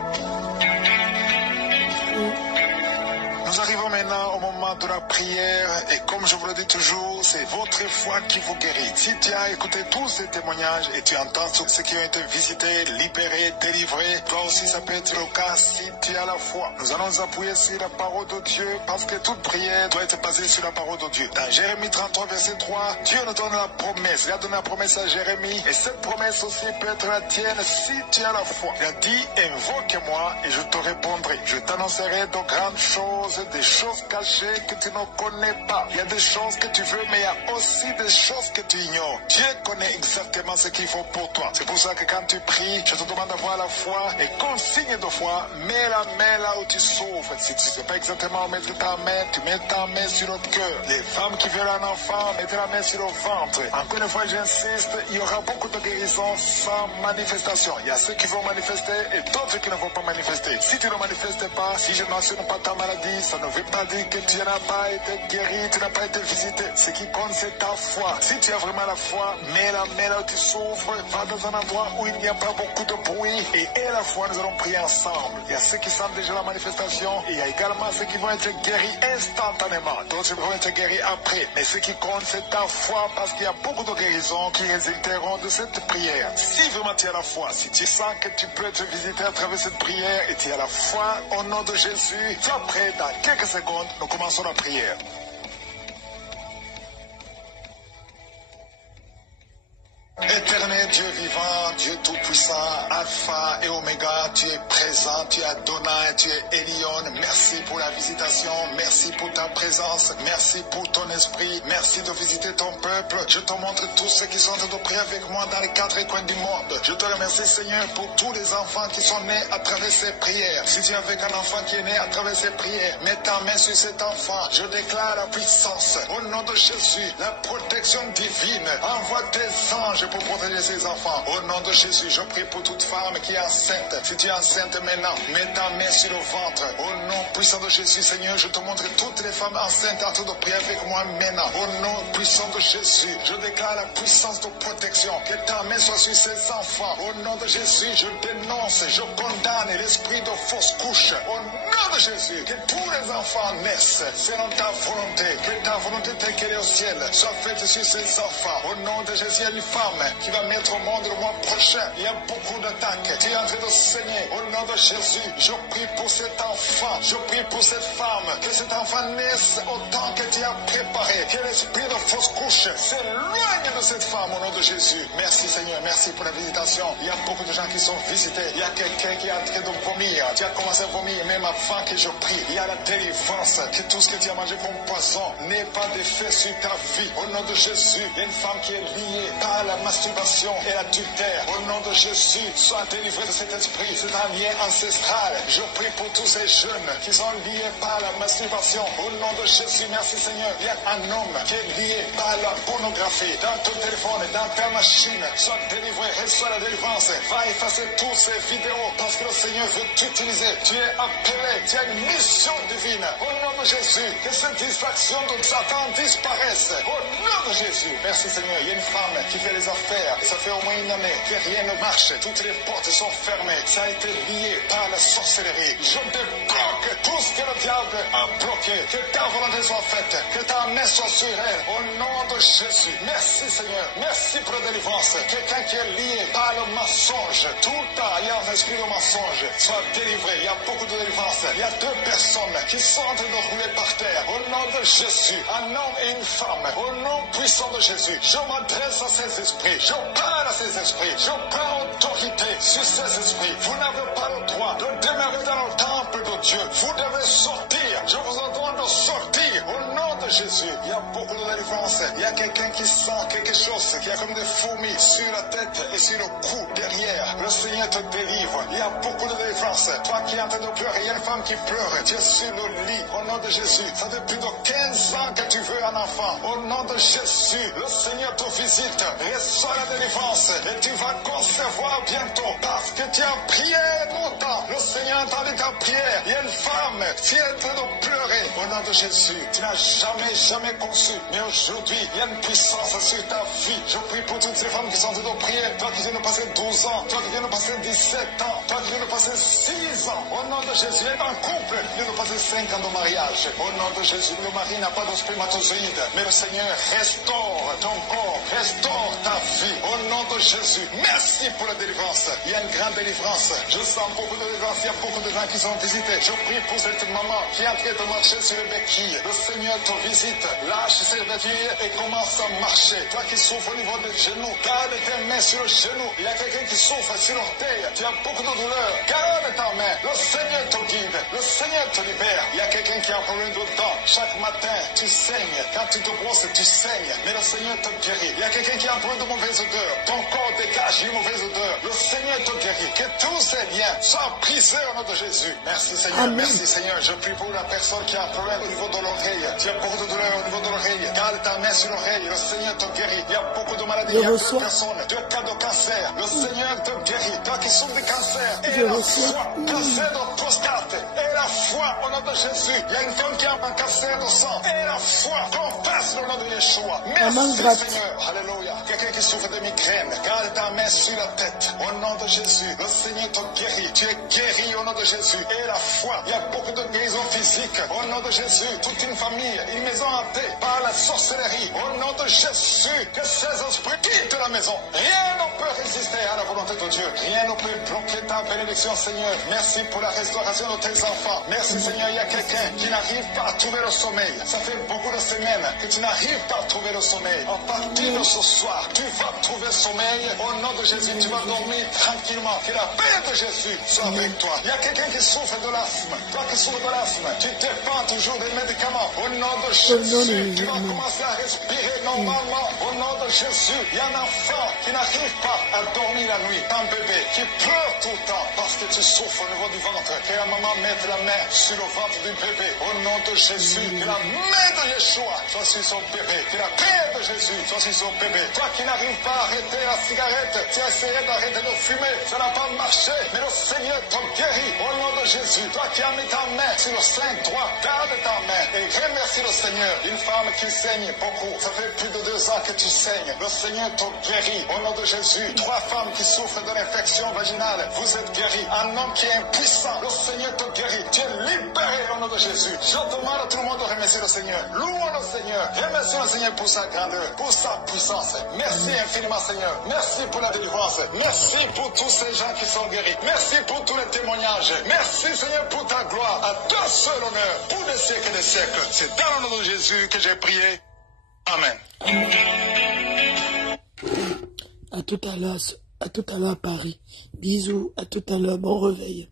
Nous arrivons maintenant au moment de la prière et comme je vous le dis toujours, c'est votre foi qui vous guérit. Si tu as écouté tous ces témoignages et tu entends tous ceux qui ont été visités, libérés, délivrés, toi aussi ça peut être le cas si tu as la foi. Nous allons nous appuyer sur la parole de Dieu parce que toute prière doit être basée sur la parole de Dieu. Dans Jérémie 33 verset 3, Dieu nous donne la promesse. Il a donné la promesse à Jérémie et cette promesse aussi peut être la tienne si tu as la foi. Il a dit, invoque-moi et je te répondrai. Je t'annoncerai de grandes choses, des choses cachées que tu ne connais pas. Il y a des choses que tu veux, mais il y a aussi des choses que tu ignores. Dieu connaît exactement ce qu'il faut pour toi. C'est pour ça que quand tu pries, je te demande d'avoir la foi et comme signe de foi, mets la main là où tu souffres. Si tu ne sais pas exactement où mettre ta main, tu mets ta main sur le cœur. Les femmes qui veulent un enfant, mettez la main sur le ventre. Encore une fois, j'insiste, il y aura beaucoup de guérisons sans manifestation. Il y a ceux qui vont manifester et d'autres qui ne vont pas manifester. Si tu ne manifestes pas, si je ne mentionne pas ta maladie, ça ne veut pas dire que tu tu n'as pas été guéri, tu n'as pas été visité. Ce qui compte, c'est ta foi. Si tu as vraiment la foi, mets-la où tu souffres, va dans un endroit où il n'y a pas beaucoup de bruit et la foi, nous allons prier ensemble. Il y a ceux qui sentent déjà la manifestation et il y a également ceux qui vont être guéris instantanément. D'autres vont être guéris après. Mais ce qui compte, c'est ta foi parce qu'il y a beaucoup de guérisons qui résulteront de cette prière. Si vraiment tu as la foi, si tu sens que tu peux être visité à travers cette prière et tu as la foi au nom de Jésus, sois prêt, dans quelques secondes, nous commençons la prière. Éternel Dieu vivant, Dieu tout-puissant, Alpha et Oméga, tu es présent, tu es Adonai, tu es Elion. Merci pour la visitation, merci pour ta présence, merci pour ton esprit, merci de visiter ton peuple. Je te montre tous ceux qui sont en train de prier avec moi dans les 4 coins du monde. Je te remercie Seigneur pour tous les enfants qui sont nés à travers ces prières. Si tu es avec un enfant qui est né à travers ces prières, mets ta main sur cet enfant. Je déclare la puissance au nom de Jésus, la protection divine. Envoie tes anges pour protéger ses enfants. Au nom de Jésus, je prie pour toute femme qui est enceinte. Si tu es enceinte maintenant, mets ta main sur le ventre. Au nom puissant de Jésus, Seigneur, je te montre toutes les femmes enceintes en train de prier avec moi maintenant. Au nom puissant de Jésus, je déclare la puissance de protection. Que ta main soit sur ces enfants. Au nom de Jésus, je dénonce, je condamne l'esprit de fausse couche. Au nom de Jésus, que tous les enfants naissent selon ta volonté. Que ta volonté telle qu'elle est au ciel soit faite sur ces enfants. Au nom de Jésus, il y a une femme qui va mettre au monde le mois prochain. Il y a beaucoup d'attaques. Tu es en train de saigner. Au nom de Jésus, je prie pour cet enfant. Je prie pour cette femme. Que cet enfant naisse autant que tu as préparé. Que l'esprit de fausse couche s'éloigne de cette femme au nom de Jésus. Merci Seigneur. Merci pour la visitation. Il y a beaucoup de gens qui sont visités. Il y a quelqu'un qui est en train de vomir. Tu as commencé à vomir même avant que je prie. Il y a la délivrance. Que tout ce que tu as mangé comme poison n'ait pas d'effet sur ta vie. Au nom de Jésus, il y a une femme qui est liée par la masturbation et l'adultère. Au nom de Jésus, sois délivré de cet esprit. C'est un lien ancestral. Je prie pour tous ces jeunes qui sont liés par la masturbation. Au nom de Jésus, merci Seigneur. Il y a un homme qui est lié par la pornographie. Dans ton téléphone et dans ta machine, sois délivré, reçois la délivrance. Va effacer toutes ces vidéos parce que le Seigneur veut t'utiliser. Tu es appelé, tu as une mission divine. Au nom de Jésus, que cette distraction de Satan disparaisse. Au nom de Jésus, merci Seigneur. Il y a une femme qui fait les affaires. Ça fait au moins une année que rien ne marche. Toutes les portes sont fermées. Ça a été lié par la sorcellerie. Je débloque tout ce que le diable a bloqué. Que ta volonté soit faite. Que ta main soit sur elle. Au nom de Jésus. Merci Seigneur. Merci pour la délivrance. Quelqu'un qui est lié par le mensonge. Tout le temps, il y a un esprit de mensonge. Soit délivré. Il y a beaucoup de délivrance. Il y a 2 personnes qui sont en train de rouler par terre. Au nom de Jésus. Un homme et une femme. Au nom puissant de Jésus. Je m'adresse à ces esprits. Je parle à ces esprits. Je prends autorité sur ces esprits. Vous n'avez pas le droit de demeurer dans le temple de Dieu. Vous devez sortir. Je vous ordonne de sortir. Au nom de Jésus. Il y a beaucoup de délivrance. Il y a quelqu'un qui sent quelque chose qui a comme des fourmis sur la tête et sur le cou derrière. Le Seigneur te délivre. Il y a beaucoup de délivrance. Toi qui es en train de pleurer, il y a une femme qui pleure. Tu es sur le lit. Au nom de Jésus. Ça fait plus de 15 ans que tu veux un enfant. Au nom de Jésus. Le Seigneur te visite. Reçois la délivrance et tu vas concevoir bientôt parce que tu as prié longtemps. Le Seigneur a entendu ta prière. Il y a une femme qui est en train de pleurer. Au nom de Jésus, tu n'as jamais conçu. Mais aujourd'hui, il y a une puissance sur ta vie. Je prie pour toutes ces femmes qui sont en train de prier. Toi qui viens de passer 12 ans, toi qui viens de passer 17 ans, toi qui viens de passer 6 ans. Au nom de Jésus, il y a un couple qui vient de passer 5 ans de mariage. Au nom de Jésus, le mari n'a pas de spermatozoïde. Mais le Seigneur restaure ton corps, restaure ta vie. Au nom de Jésus, merci pour la délivrance. Il y a une grande délivrance. Je sens beaucoup de délivrance. Il y a beaucoup de gens qui sont visités. Je prie pour cette maman qui est en train de marcher sur les béquilles. Le Seigneur te visite. Lâche ses béquilles et commence à marcher. Toi qui souffres au niveau des genoux, garde tes mains sur le genou. Il y a quelqu'un qui souffre sur l'orteil. Tu as beaucoup de douleur. Garde ta main. Le Seigneur te guide. Le Seigneur te libère. Il y a quelqu'un qui a un problème de dents. Chaque matin, tu saignes. Quand tu te brosses, tu saignes. Mais le Seigneur te guérit. Il y a quelqu'un qui a un problème de mauvaise odeur. ton corps dégage une mauvaise odeur. Le Seigneur te guérit. Que tous ces liens soient brisés au nom de Jésus. Merci Seigneur, Amen. merci Seigneur. Je prie pour la personne qui a un problème au niveau de l'oreille. Tu as beaucoup de douleur au niveau de l'oreille. Garde ta main sur l'oreille. Le Seigneur te guérit. Il y a beaucoup de maladies. Il y a beaucoup de personnes. Tu as cas de cancer. Le Seigneur te guérit. Toi qui souffres de cancer. Et la foi. Cancer de prostate. Et la foi au nom de Jésus. Il y a une femme qui a un cancer de sang. Et la foi. Qu'on passe le nom de Yeshua. Merci Seigneur. Alléluia. Quelqu'un qui souffre de migraine. Garde ta main sur la tête. Au nom de Jésus. Le Seigneur te guérit. Tu es guéri au nom de Jésus. Et la foi. Il y a beaucoup de guérisons physiques. Au nom de Jésus. Toute une famille. Une maison hantée par la sorcellerie. Au nom de Jésus. Que ces esprits quittent la maison. Rien ne peut résister à la volonté de Dieu. Rien ne peut bloquer ta bénédiction, Seigneur. Merci pour la restauration de tes enfants. Merci, Seigneur. Il y a quelqu'un qui n'arrive pas à trouver le sommeil. Ça fait beaucoup de semaines que tu n'arrives pas à trouver le sommeil. À partir de ce soir, tu vas trouver le sommeil. Au nom de Jésus, tu vas dormir tranquillement. Que la paix de Jésus soit avec toi. Il y a quelqu'un qui souffre de l'asthme. Toi qui souffres de l'asthme, tu dépends toujours des médicaments. Au nom de Jésus, tu vas commencer à respirer normalement. Au nom de Jésus, il y a un enfant qui n'arrive pas à dormir la nuit. Un bébé qui pleure tout le temps parce que tu souffres au niveau du ventre. Que la maman mette la main sur le ventre du bébé. Au nom de Jésus, que la main de Yeshua soit sur son bébé. Que la paix de Jésus soit sur son bébé. Toi qui n'arrives pas à arrêter la cigarette, tu as essayé d'arrêter de fumer, ça n'a pas marché. Mais le Seigneur te guérit. Au nom de Jésus, toi qui as mis ta main sur le sein droit, garde ta main et remercie le Seigneur. Une femme qui saigne beaucoup, ça fait plus de 2 ans que tu saignes. Le Seigneur te guérit. Au nom de Jésus, 3 femmes qui souffrent de l'infection vaginale, vous êtes guéris. Un homme qui est impuissant, le Seigneur te guérit. Tu es libéré au nom de Jésus. Je demande à tout le monde de remercier le Seigneur. Louons le Seigneur. Remercions le Seigneur pour sa grandeur, pour sa puissance. Merci infiniment, Seigneur. Merci pour la délivrance. Merci pour tous ces gens qui sont guéris. Merci pour tous les témoignages. Merci, Seigneur, pour ta gloire. À toi seul honneur, pour des siècles et des siècles. C'est dans le nom de Jésus que j'ai prié. Amen. À tout à l'heure à Paris. Bisous, à tout à l'heure, bon réveil.